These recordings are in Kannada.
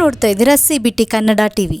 ನೋಡ್ತಾ ಇದ್ದೀರಾ ಸಿ ಬಿ ಕನ್ನಡ ಟಿವಿ.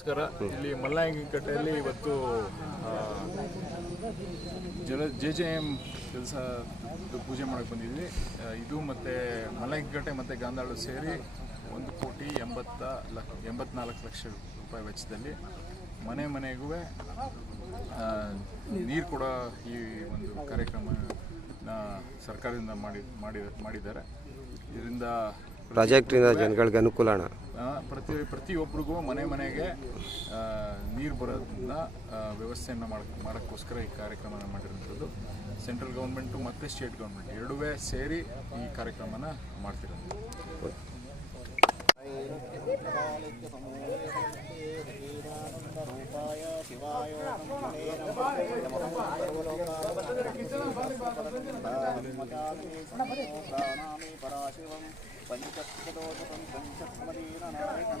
ನಮಸ್ಕಾರ ಇಲ್ಲಿ ಮಲ್ಲಂಗಿ ಕಟ್ಟೆಯಲ್ಲಿ ಇವತ್ತು ಜಲ ಜೆ ಜೆ ಎಂ ಕೆಲಸ ಪೂಜೆ ಮಾಡಕ್ಕೆ ಬಂದಿದ್ವಿ ಇದು ಮತ್ತು ಮಲ್ಲಾಯಂಗಿಕಟ್ಟೆ ಮತ್ತು ಗಾಂಧಾಳು ಸೇರಿ ಒಂದು ಕೋಟಿ ಎಂಬತ್ತ ಲಕ್ಷ ಎಂಬತ್ನಾಲ್ಕು ಲಕ್ಷ ರೂಪಾಯಿ ವೆಚ್ಚದಲ್ಲಿ ಮನೆ ಮನೆಗೂ ನೀರು ಕೂಡ ಈ ಒಂದು ಕಾರ್ಯಕ್ರಮನ ಸರ್ಕಾರದಿಂದ ಮಾಡಿ ಮಾಡಿ ಮಾಡಿದ್ದಾರೆ. ಇದರಿಂದ ಪ್ರಾಜೆಕ್ಟಿಂದ ಜನಗಳಿಗೆ ಅನುಕೂಲ ಪ್ರತಿ ಪ್ರತಿಯೊಬ್ಬರಿಗೂ ಮನೆ ಮನೆಗೆ ನೀರು ಬರೋದನ್ನ ವ್ಯವಸ್ಥೆಯನ್ನು ಮಾಡಕ್ಕೆ ಮಾಡೋಕ್ಕೋಸ್ಕರ ಈ ಕಾರ್ಯಕ್ರಮನ ಮಾಡಿರೋಂಥದ್ದು ಸೆಂಟ್ರಲ್ ಗೌರ್ಮೆಂಟು ಮತ್ತು ಸ್ಟೇಟ್ ಗೌರ್ಮೆಂಟ್ ಎರಡೂ ಸೇರಿ ಈ ಕಾರ್ಯಕ್ರಮನ ಮಾಡ್ತಿರೋದು प्राणामे पराशिवं पञ्चक्षतोषं पञ्चस्मरेण नायकं